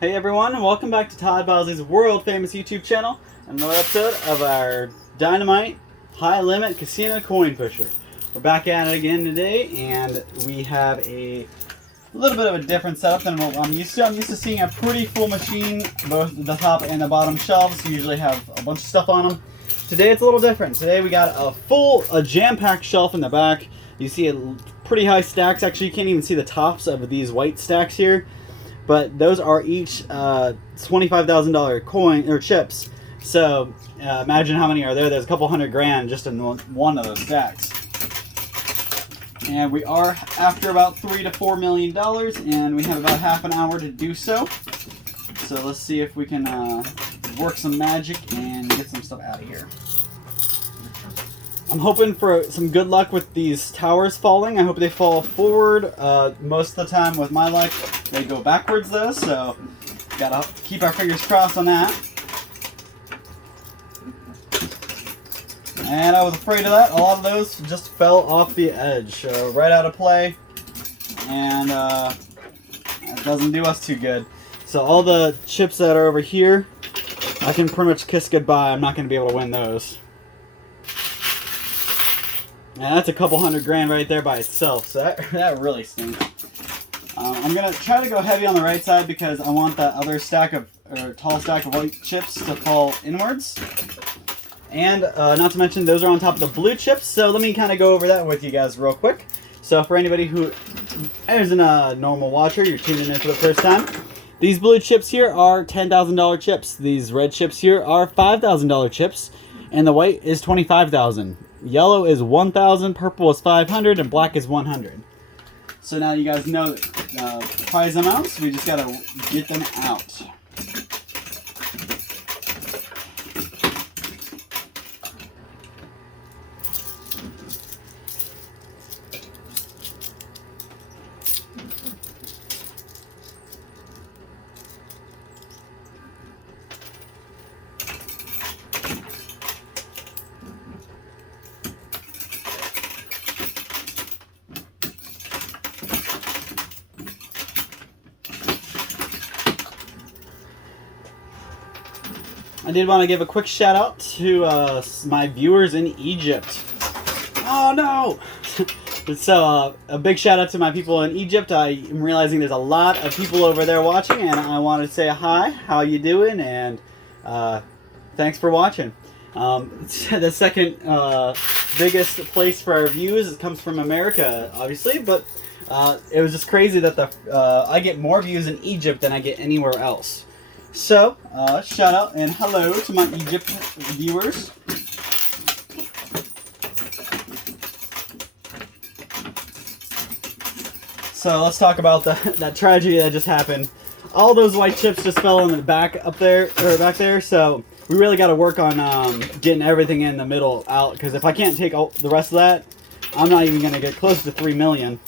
Hey everyone, and welcome back to Todd Bosley's world famous YouTube channel. Another episode of our Dynamite High Limit Casino Coin Pusher. We're back at it again today, and we have a little bit of a different setup than what I'm used to. I'm used to seeing a pretty full machine, both the top and the bottom shelves. We usually have a bunch of stuff on them. Today it's a little different. Today we got a jam-packed shelf in the back. You see pretty high stacks. Actually, you can't even see the tops of these white stacks here. But those are each $25,000 coin or chips. So imagine how many are there. There's a couple hundred grand just in one of those stacks. And we are after about $3 to $4 million, and we have about half an hour to do so. So let's see if we can work some magic and get some stuff out of here. I'm hoping for some good luck with these towers falling. I hope they fall forward. Most of the time, with my luck, they go backwards though, so gotta keep our fingers crossed on that. And I was afraid of that. A lot of those just fell off the edge, right out of play, and it doesn't do us too good. So all the chips that are over here, I can pretty much kiss goodbye. I'm not going to be able to win those. And that's a couple hundred grand right there by itself, so that really stinks. I'm going to try to go heavy on the right side because I want that other tall stack of white chips to fall inwards. And not to mention, those are on top of the blue chips, so let me kind of go over that with you guys real quick. So for anybody who isn't a normal watcher, you're tuning in for the first time, these blue chips here are $10,000 chips. These red chips here are $5,000 chips, and the white is $25,000. Yellow is $1,000, purple is $500, and black is $100. So now you guys know prize amounts. We just gotta get them out. I did want to give a quick shout out to my viewers in Egypt. Oh no! So a big shout out to my people in Egypt. I am realizing there's a lot of people over there watching, and I want to say hi, how you doing, and thanks for watching. The second biggest place for our views comes from America, obviously, but it was just crazy that I get more views in Egypt than I get anywhere else. So, shout out and hello to my Egypt viewers. So let's talk about that tragedy that just happened. All those white chips just fell in the back back there. So we really got to work on getting everything in the middle out, because if I can't take the rest of that, I'm not even going to get close to 3 million.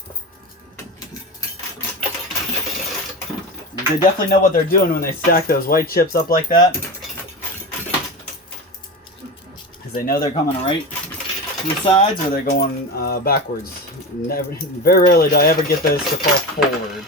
They definitely know what they're doing when they stack those white chips up like that, because they know they're coming right to the sides or they're going backwards. Very rarely do I ever get those to fall forward.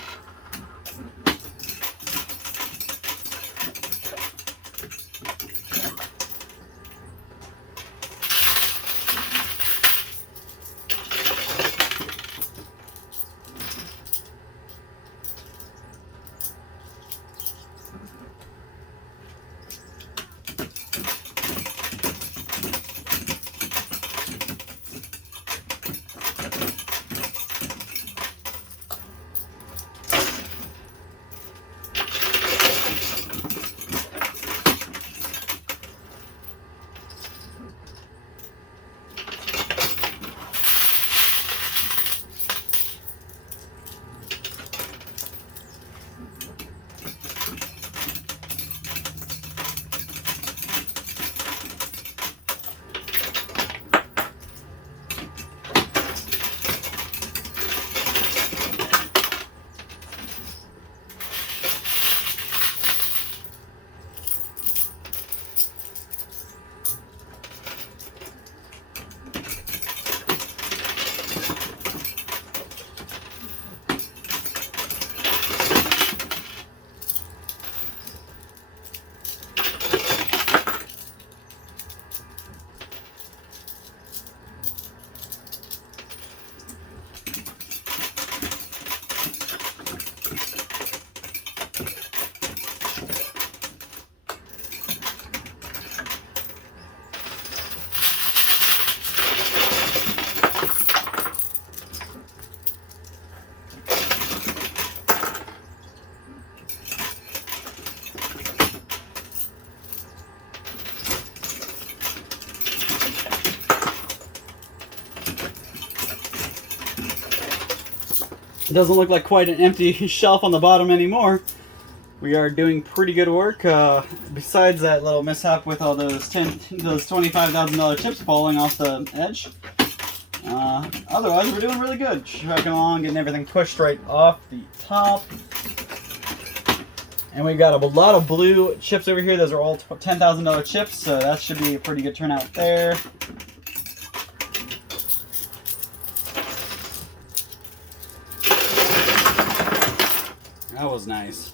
It doesn't look like quite an empty shelf on the bottom anymore. We are doing pretty good work. Besides that little mishap with all those $25,000 chips falling off the edge. Otherwise, we're doing really good. Trucking along, getting everything pushed right off the top. And we've got a lot of blue chips over here. Those are all $10,000 chips, so that should be a pretty good turnout there. That was nice.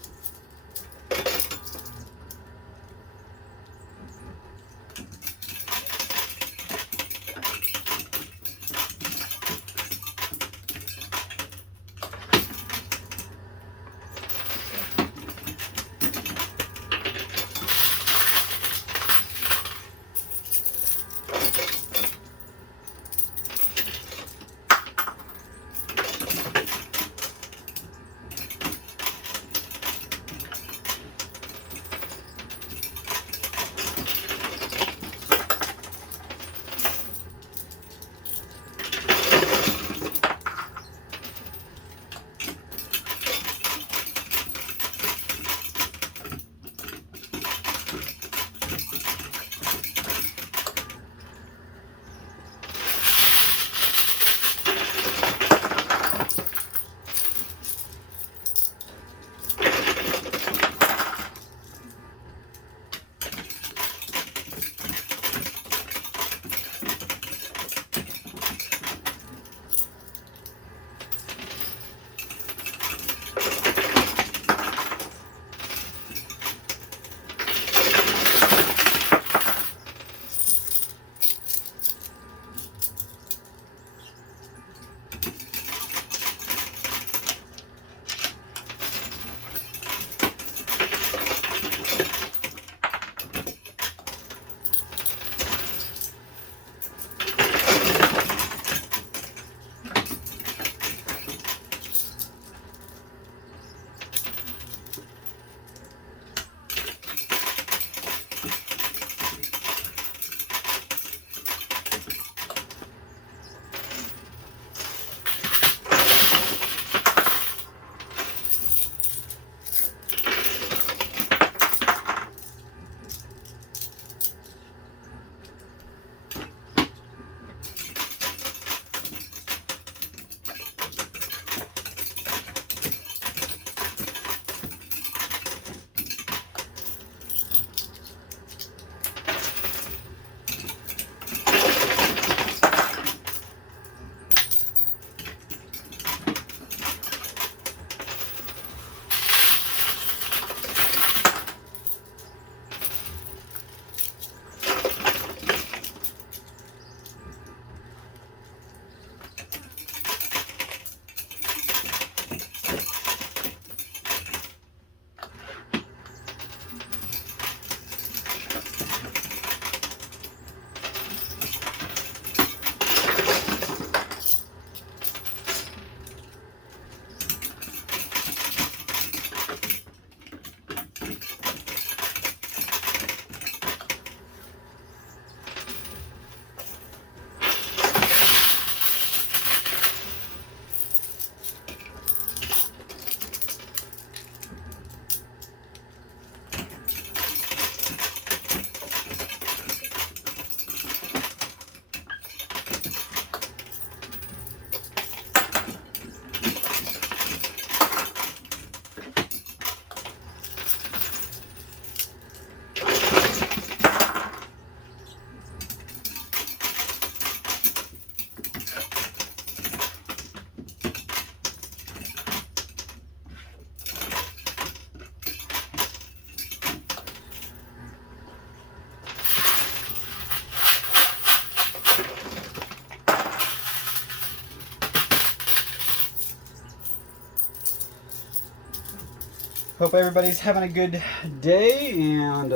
Hope everybody's having a good day and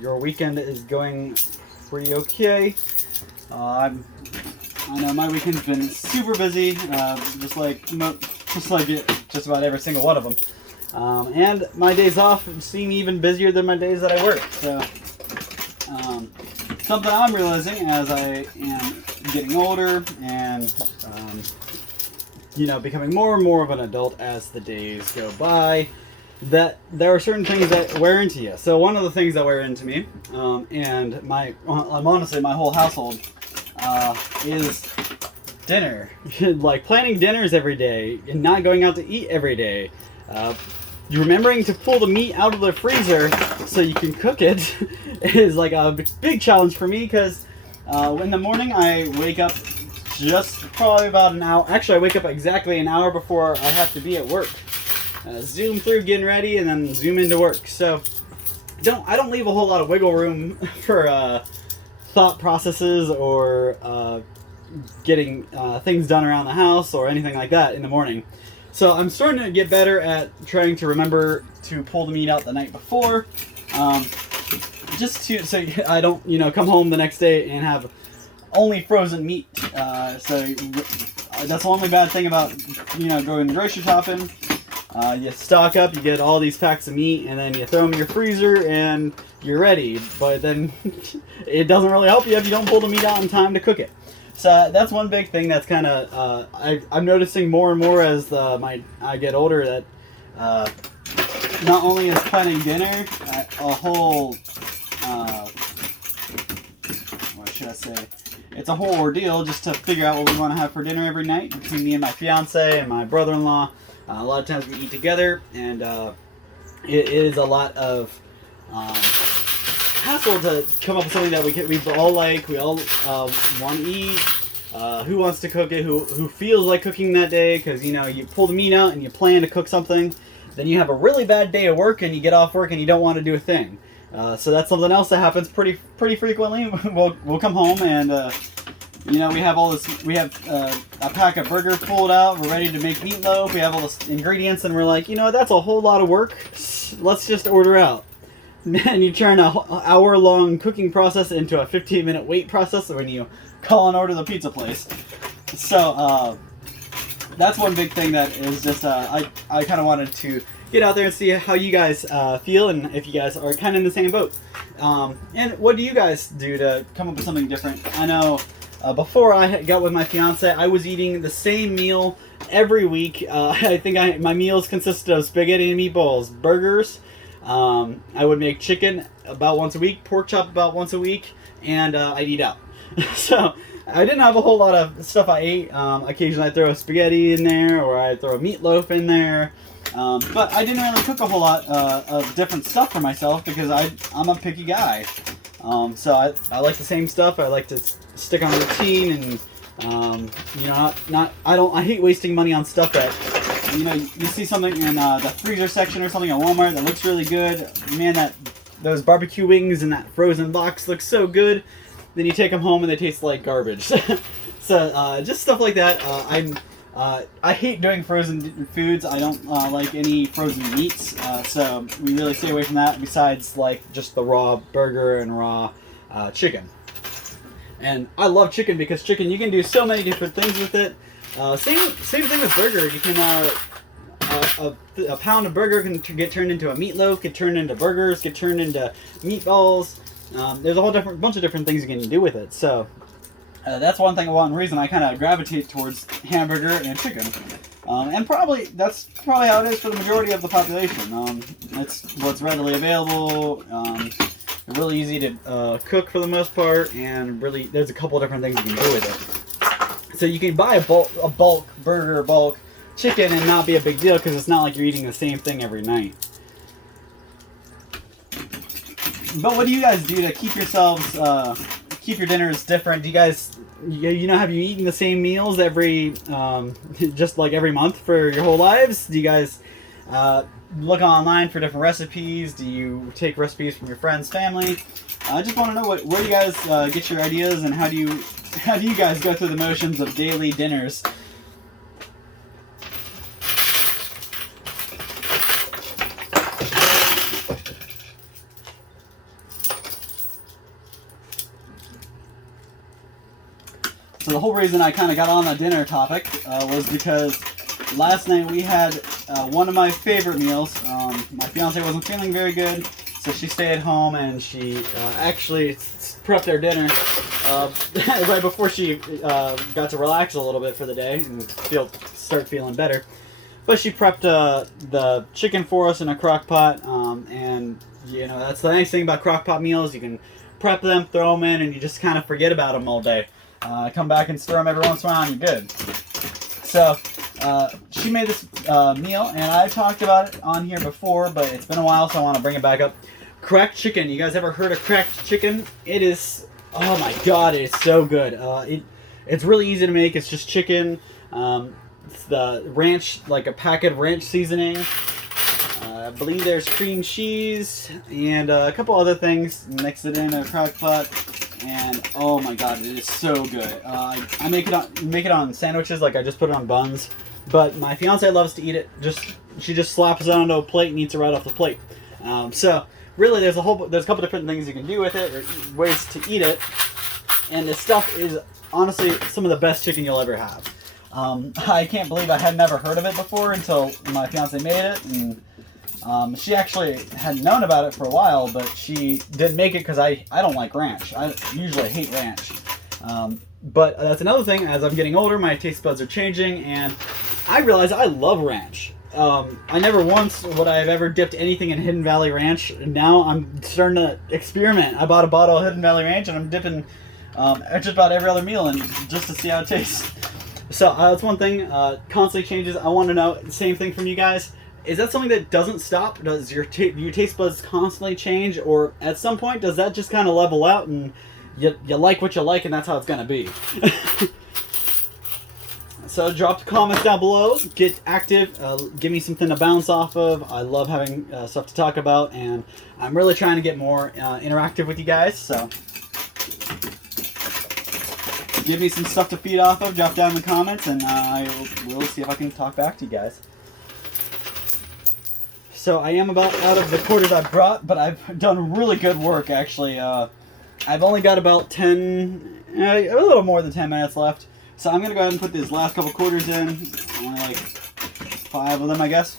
your weekend is going pretty okay. I know my weekend's been super busy, just like just about every single one of them. And my days off seem even busier than my days that I work. So something I'm realizing as I am getting older and becoming more and more of an adult as the days go by, that there are certain things that wear into you. So one of the things that wear into me, and honestly my whole household, is dinner. Like planning dinners every day and not going out to eat every day. You remembering to pull the meat out of the freezer so you can cook it is like a big challenge for me, because in the morning I wake up just probably about an hour. Actually, I wake up exactly an hour before I have to be at work. Zoom through getting ready and then zoom into work. So I don't leave a whole lot of wiggle room for thought processes or getting things done around the house or anything like that in the morning. So I'm starting to get better at trying to remember to pull the meat out the night before, so I don't come home the next day and have only frozen meat. So that's the only bad thing about going grocery shopping. You stock up, you get all these packs of meat, and then you throw them in your freezer and you're ready. But then it doesn't really help you if you don't pull the meat out in time to cook it. So that's one big thing that's kind of I'm noticing more and more as I get older, that not only is planning dinner a whole what should I say? It's a whole ordeal just to figure out what we want to have for dinner every night between me and my fiance and my brother-in-law. A lot of times we eat together, and it is a lot of hassle to come up with something that we all like, we all want to eat. Who wants to cook it? Who feels like cooking that day? Because you pull the meat out and you plan to cook something, then you have a really bad day of work and you get off work and you don't want to do a thing. So that's something else that happens pretty frequently. We'll come home and we have all this. We have a pack of burger pulled out. We're ready to make meatloaf. We have all the ingredients, and we're like, that's a whole lot of work. Let's just order out. And you turn an hour-long cooking process into a 15-minute wait process when you call and order the pizza place. So that's one big thing that is just I kind of wanted to get out there and see how you guys feel, and if you guys are kind of in the same boat. And what do you guys do to come up with something different? I know before I got with my fiance, I was eating the same meal every week. I think my meals consisted of spaghetti and meatballs, burgers. I would make chicken about once a week, pork chop about once a week, and I'd eat out. So I didn't have a whole lot of stuff I ate. Occasionally I'd throw a spaghetti in there, or I'd throw a meatloaf in there. But I didn't really cook a whole lot of different stuff for myself, because I'm a picky guy. So I like the same stuff. I like to stick on a routine, and I hate wasting money on stuff that you see something in the freezer section or something at Walmart that looks really good. Man, those barbecue wings in that frozen box look so good. Then you take them home and they taste like garbage. So just stuff like that. I hate doing frozen foods. I don't like any frozen meats. So we really stay away from that. Besides just the raw burger and raw chicken. And I love chicken, because chicken, you can do so many different things with it. Same thing with burger. You can a pound of burger can get turned into a meatloaf, get turned into burgers, get turned into meatballs. There's a whole bunch of different things you can do with it. So that's one reason I kind of gravitate towards hamburger and chicken. And that's probably how it is for the majority of the population. It's what's readily available. Really easy to cook for the most part, and really there's a couple different things you can do with it. So you can buy a bulk burger, bulk chicken, and not be a big deal, because it's not like you're eating the same thing every night. But what do you guys do to keep your dinners different? Do you guys, have you eaten the same meals every month for your whole lives? Do you guys look online for different recipes? Do you take recipes from your friends, family? I just want to know where you guys get your ideas, and how do you guys go through the motions of daily dinners? So the whole reason I kind of got on the dinner topic was because last night we had one of my favorite meals. My fiance wasn't feeling very good, So she stayed home and she actually prepped our dinner right before she got to relax a little bit for the day and start feeling better. But she prepped the chicken for us in a crock pot, and you know, that's the nice thing about crock pot meals. You can prep them, throw them in, and you just kind of forget about them all day. Come back and stir them every once in a while and you're good. So she made this meal, and I've talked about it on here before, but it's been a while, so I want to bring it back up. Cracked chicken. You guys ever heard of cracked chicken? It is, oh my god, it is so good. It's really easy to make. It's just chicken. It's the ranch, like a packet of ranch seasoning. I believe there's cream cheese and a couple other things. Mix it in a crock pot, and oh my god, it is so good. I make it on sandwiches, like I just put it on buns. But my fiance loves to eat it. She just slaps it onto a plate and eats it right off the plate. So really, there's a couple different things you can do with it, or ways to eat it. And this stuff is honestly some of the best chicken you'll ever have. I can't believe I had never heard of it before until my fiance made it, and she actually had known about it for a while, but she didn't make it because I don't like ranch. I usually hate ranch. But that's another thing. As I'm getting older, my taste buds are changing, and I realize I love ranch. I never once would I have ever dipped anything in Hidden Valley Ranch. Now I'm starting to experiment. I bought a bottle of Hidden Valley Ranch, and I'm dipping just about every other meal in just to see how it tastes. So that's one thing. Constantly changes. I want to know, same thing from you guys. Is that something that doesn't stop? Does your taste buds constantly change, or at some point does that just kind of level out and you like what you like, and that's how it's gonna be? So drop the comments down below. Get active. Give me something to bounce off of. I love having stuff to talk about, and I'm really trying to get more interactive with you guys. So give me some stuff to feed off of. Drop down in the comments, and I will see if I can talk back to you guys. So I am about out of the quarters I brought, but I've done really good work actually. I've only got about a little more than 10 minutes left. So I'm going to go ahead and put these last couple quarters in. Only like 5 of them, I guess.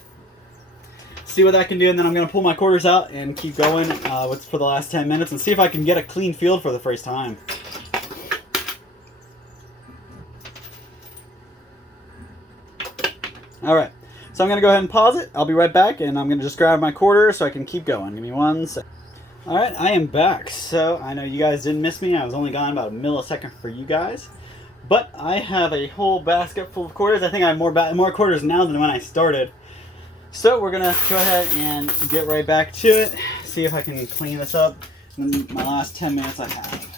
See what that can do, and then I'm going to pull my quarters out and keep going for the last 10 minutes and see if I can get a clean field for the first time. Alright, so I'm going to go ahead and pause it. I'll be right back, and I'm going to just grab my quarter so I can keep going. Give me 1 second. Alright, I am back. So I know you guys didn't miss me. I was only gone about a millisecond for you guys. But I have a whole basket full of quarters. I think I have more quarters now than when I started. So we're going to go ahead and get right back to it. See if I can clean this up in my last 10 minutes I have.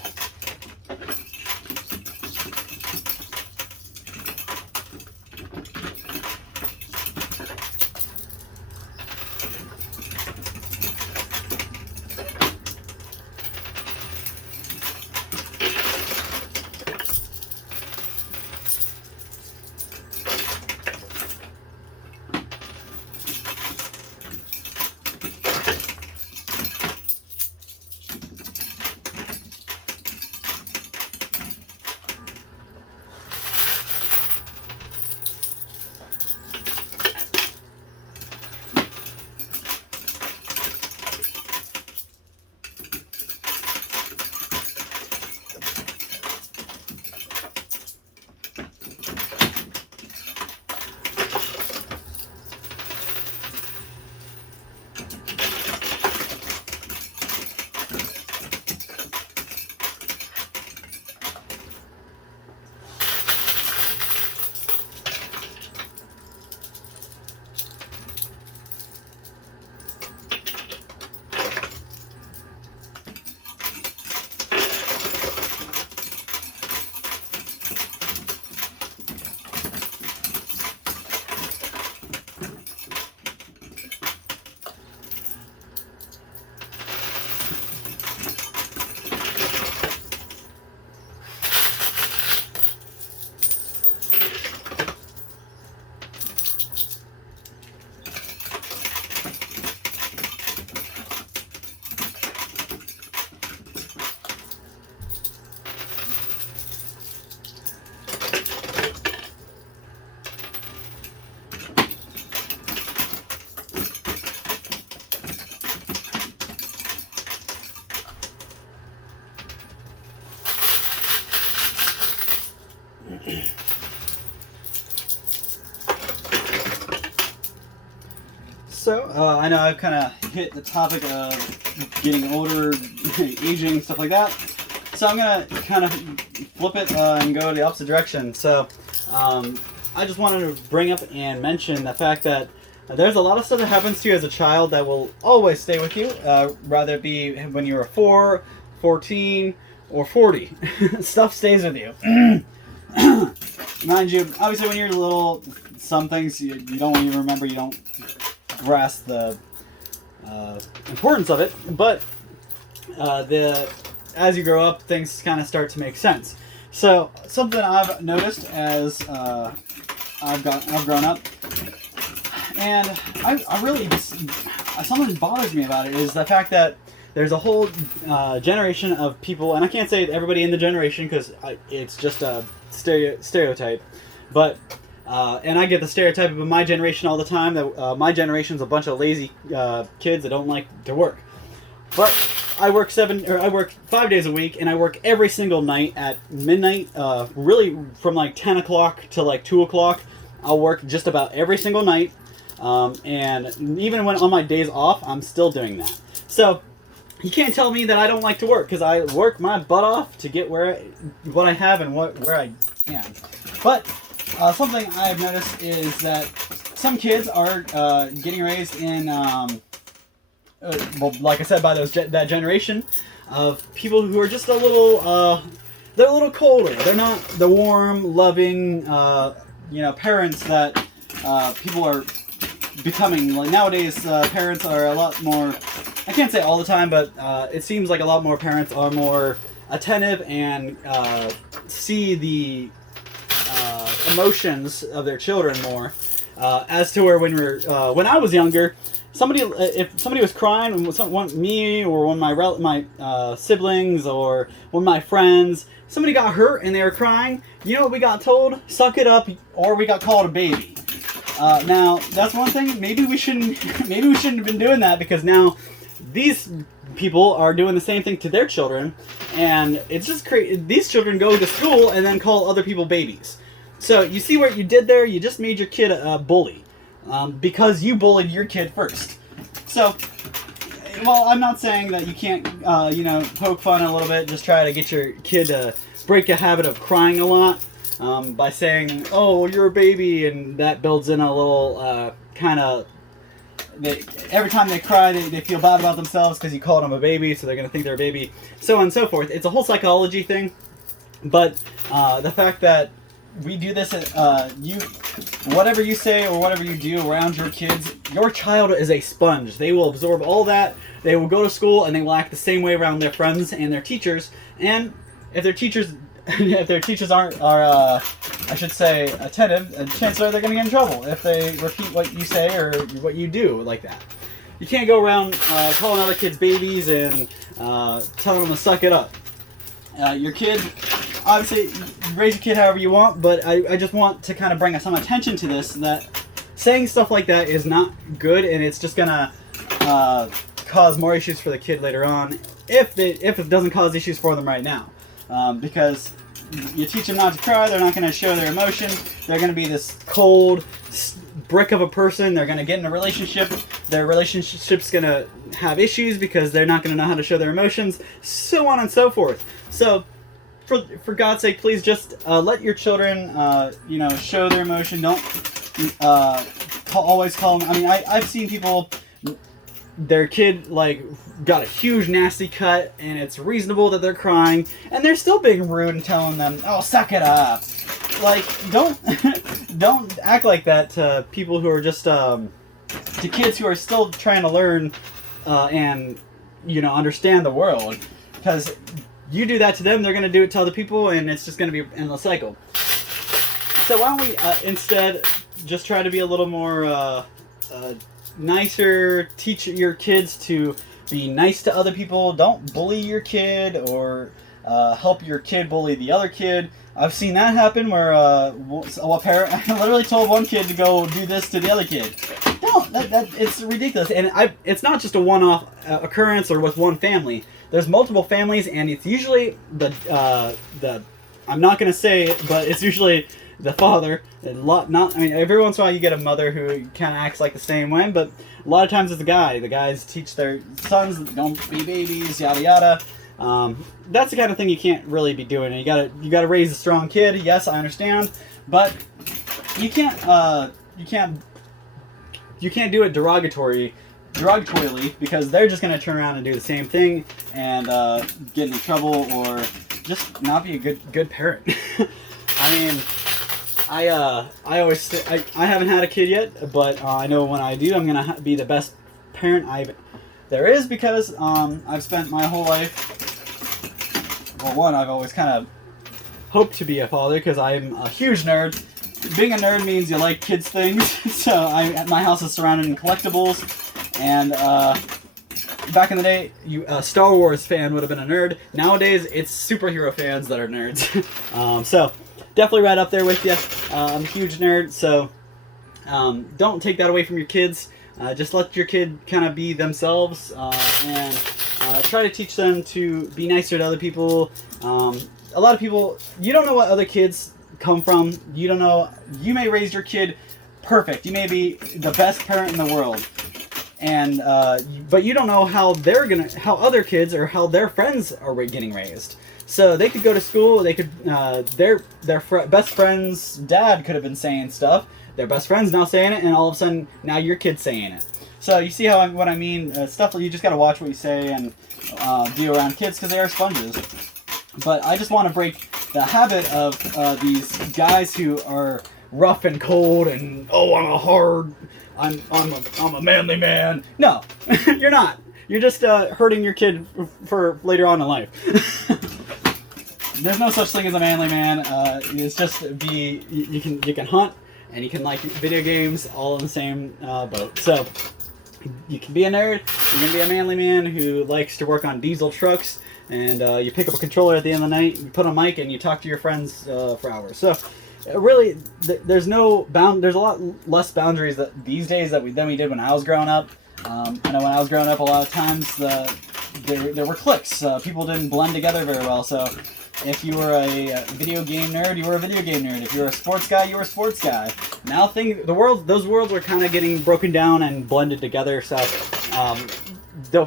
So, I know I've kind of hit the topic of getting older, aging, stuff like that. So I'm going to kind of flip it and go the opposite direction. So, I just wanted to bring up and mention the fact that there's a lot of stuff that happens to you as a child that will always stay with you, rather it be when you were 4, 14, or 40. Stuff stays with you. Mind you, obviously when you're little, some things you don't even remember, you don't grasp the importance of it, but as you grow up, things kind of start to make sense. So something I've noticed as I've grown up, and I really something that bothers me about it is the fact that there's a whole generation of people, and I can't say everybody in the generation because it's just a stereotype, but and I get the stereotype of my generation all the time that my generation's a bunch of lazy kids that don't like to work. But I work 5 days a week, and I work every single night at midnight. Really, from like 10 o'clock to like 2 o'clock, I'll work just about every single night. And even when on my days off, I'm still doing that. So you can't tell me that I don't like to work, because I work my butt off to get what I have and where I am. But something I've noticed is that some kids are getting raised in, well, like I said, by that generation of people who are just a little, they're a little colder. They're not the warm, loving, parents that people are becoming. Like nowadays, parents are a lot more. I can't say all the time, but it seems like a lot more parents are more attentive and see the emotions of their children more. As to where when I was younger, if somebody was crying, me or one of my siblings or one of my friends, somebody got hurt and they were crying, you know what we got told? Suck it up, or we got called a baby. Now that's one thing. Maybe we shouldn't have been doing that, because now these people are doing the same thing to their children, and it's just crazy. These children go to school and then call other people babies. So you see what you did there? You just made your kid a bully, because you bullied your kid first. So, well, I'm not saying that you can't, poke fun a little bit. Just try to get your kid to break a habit of crying a lot by saying, "Oh, you're a baby," and that builds in a little kind of. Every time they cry, they feel bad about themselves because you called them a baby, so they're going to think they're a baby, so on and so forth. It's a whole psychology thing, but the fact that we do this, whatever you say or whatever you do around your kids, your child is a sponge. They will absorb all that. They will go to school and they will act the same way around their friends and their teachers. And if their teachers aren't I should say attentive, chances are they're going to get in trouble if they repeat what you say or what you do like that. You can't go around calling other kids babies and telling them to suck it up. Your kid, obviously, raise your kid however you want, but I just want to kind of bring some attention to this, that saying stuff like that is not good, and it's just going to cause more issues for the kid later on, if it doesn't cause issues for them right now. Because you teach them not to cry, they're not going to show their emotion, they're going to be this cold brick of a person, they're going to get in a relationship, their relationship's going to have issues because they're not going to know how to show their emotions, so on and so forth. So, for God's sake, please just let your children, show their emotion. Don't always call them. I mean, I've seen people, their kid got a huge nasty cut, and it's reasonable that they're crying, and they're still being rude and telling them, "Oh, suck it up." Don't act like that to people who are just to kids who are still trying to learn and understand the world, because you do that to them, they're going to do it to other people, and it's just going to be an endless cycle. So why don't we instead just try to be a little more nicer, teach your kids to be nice to other people. Don't bully your kid or help your kid bully the other kid. I've seen that happen where a parent literally told one kid to go do this to the other kid. No, it's ridiculous. And it's not just a one-off occurrence or with one family. There's multiple families, and it's usually the I'm not gonna say it, but it's usually the father. I mean, every once in a while you get a mother who kind of acts like the same way, but a lot of times it's the guy. The guys teach their sons don't be babies, yada yada. That's the kind of thing you can't really be doing. You gotta raise a strong kid. Yes, I understand, but you can't do it derogatorily, because they're just gonna turn around and do the same thing and get into trouble or just not be a good parent. I mean, I always say, I haven't had a kid yet, but I know when I do, I'm gonna be the best parent there is, because I've spent my whole life. Well, one, I've always kind of hoped to be a father because I'm a huge nerd. Being a nerd means you like kids' things, so my house is surrounded in collectibles, and back in the day, a Star Wars fan would have been a nerd. Nowadays, it's superhero fans that are nerds. So, definitely right up there with you. I'm a huge nerd, so don't take that away from your kids. Just let your kid kind of be themselves, and try to teach them to be nicer to other people. A lot of people, you don't know what other kids come from. You don't know. You may raise your kid perfect. You may be the best parent in the world, and but you don't know how other kids or how their friends are getting raised. So they could go to school. They could their best friend's dad could have been saying stuff. Their best friend's now saying it, and all of a sudden now your kid's saying it. So you see what I mean? Stuff that you just got to watch what you say and be around kids, because they are sponges. But I just want to break the habit of these guys who are rough and cold and I'm a manly man. No, you're not. You're just hurting your kid for later on in life. There's no such thing as a manly man. It's just you can hunt and you can like video games all in the same boat. So you can be a nerd. You can be a manly man who likes to work on diesel trucks, and you pick up a controller at the end of the night, you put on a mic, and you talk to your friends for hours. So really, there's a lot less boundaries these days than we did when I was growing up. I know when I was growing up, a lot of times there were cliques. People didn't blend together very well. So if you were a video game nerd, you were a video game nerd. If you were a sports guy, you were a sports guy. Now those worlds are kind of getting broken down and blended together. So the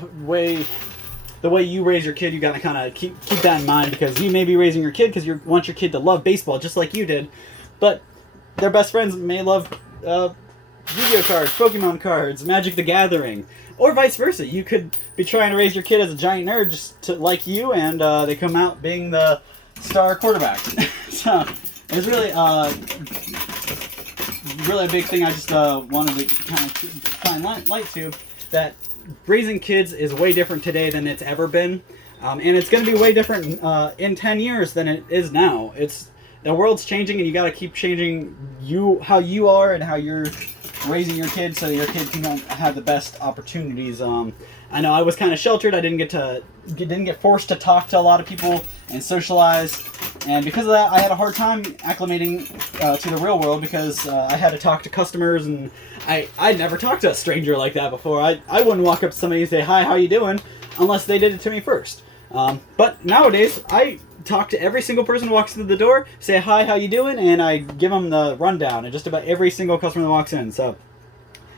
way you raise your kid, you gotta kind of keep that in mind, because you may be raising your kid because you want your kid to love baseball just like you did, but their best friends may love Yu-Gi-Oh cards, Pokemon cards, Magic the Gathering, or vice versa. You could be trying to raise your kid as a giant nerd just like you, and they come out being the star quarterback. So it's really a big thing. I just wanted to kind of shine light to that. Raising kids is way different today than it's ever been, and it's going to be way different in 10 years than it is now. The world's changing, and you got to keep changing how you are and how you're raising your kid, so your kid can have the best opportunities. I know I was kind of sheltered. I didn't get forced to talk to a lot of people and socialize, and because of that, I had a hard time acclimating to the real world, because I had to talk to customers, and I'd never talked to a stranger like that before. I wouldn't walk up to somebody and say, "Hi, how you doing?" unless they did it to me first. But nowadays, I talk to every single person who walks through the door, say, "Hi, how you doing?" and I give them the rundown, and just about every single customer that walks in. So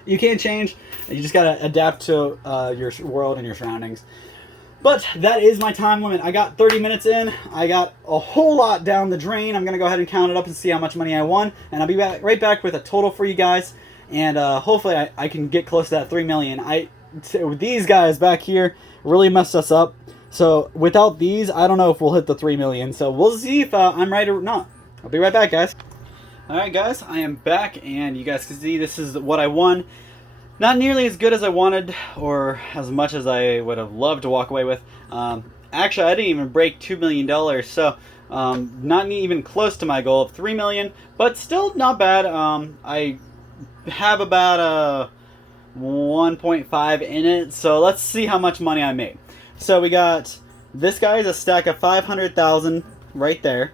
you can't change. You just got to adapt to your world and your surroundings. But that is my time limit. I got 30 minutes in. I got a whole lot down the drain. I'm going to go ahead and count it up and see how much money I won. And I'll be right back with a total for you guys. And hopefully I can get close to that 3 million. These guys back here really messed us up. So without these, I don't know if we'll hit the 3 million. So we'll see if I'm right or not. I'll be right back, guys. Alright guys, I am back, and you guys can see this is what I won. Not nearly as good as I wanted, or as much as I would have loved to walk away with. Actually, I didn't even break $2 million, so not even close to my goal of $3 million, but still not bad. I have about 1.5 in it, so let's see how much money I made. So we got, this guy is a stack of 500,000 right there.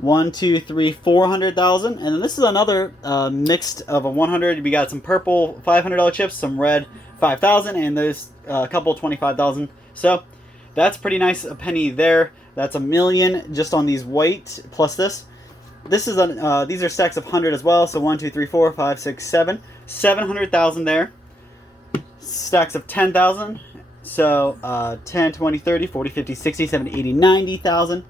1, 2, 3, 400,000, and then this is another mixed of a 100. We got some purple $500 chips, some red 5,000, and there's a couple 25,000. So that's pretty nice, a penny there. That's $1 million just on these white plus this. This is these are stacks of 100 as well. So 1, 2, 3, 4, 5, 6, 7, 700,000 there. Stacks of 10,000. So 10, 20, 30, 40, 50, 60, 70, 80, 90,000.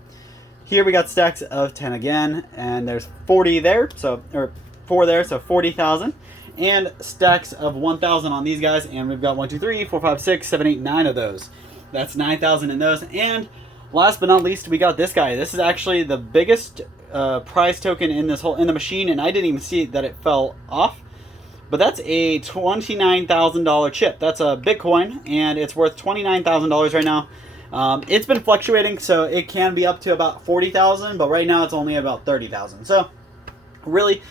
Here we got stacks of 10 again, and there's 40 there, so, or 4 there, so 40,000. And stacks of 1,000 on these guys, and we've got 1, 2, 3, 4, 5, 6, 7, 8, 9 of those. That's 9,000 in those. And last but not least, we got this guy. This is actually the biggest prize token in this in the machine, and I didn't even see that it fell off. But that's a $29,000 chip. That's a Bitcoin, and it's worth $29,000 right now. It's been fluctuating, so it can be up to about 40,000, but right now it's only about 30,000. So really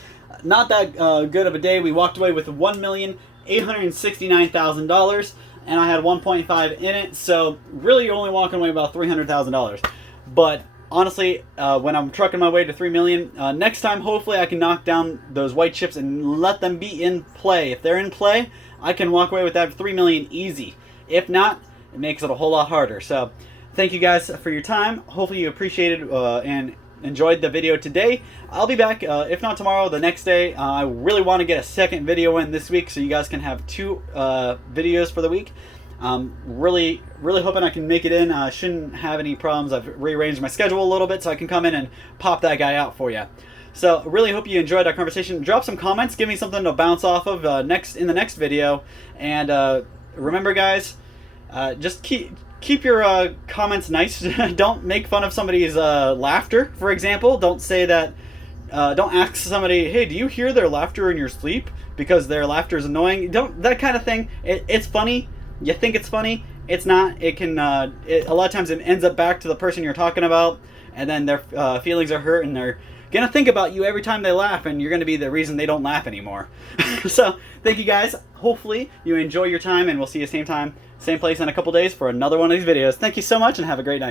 not that good of a day. We walked away with $1,869,000, and I had 1.5 in it, so really you're only walking away about $300,000. But honestly, when I'm trucking my way to 3 million, next time hopefully I can knock down those white chips and let them be in play. If they're in play, I can walk away with that 3 million easy. If not, it makes it a whole lot harder. So thank you guys for your time. Hopefully you appreciated and enjoyed the video today. I'll be back, if not tomorrow, the next day. I really want to get a second video in this week so you guys can have 2 videos for the week. Really hoping I can make it in. Shouldn't have any problems. I've rearranged my schedule a little bit so I can come in and pop that guy out for you. So really hope you enjoyed our conversation. Drop some comments. Give me something to bounce off of in the next video. And remember, guys, just keep your comments nice. Don't make fun of somebody's laughter, for example. Don't say that. Don't ask somebody, hey, do you hear their laughter in your sleep because their laughter is annoying? Don't, that kind of thing. It's funny. You think it's funny. It's not. It can. A lot of times it ends up back to the person you're talking about, and then their feelings are hurt, and they're gonna think about you every time they laugh, and you're gonna be the reason they don't laugh anymore. So thank you guys. Hopefully you enjoy your time, and we'll see you same time, same place in a couple days for another one of these videos. Thank you so much, and have a great night.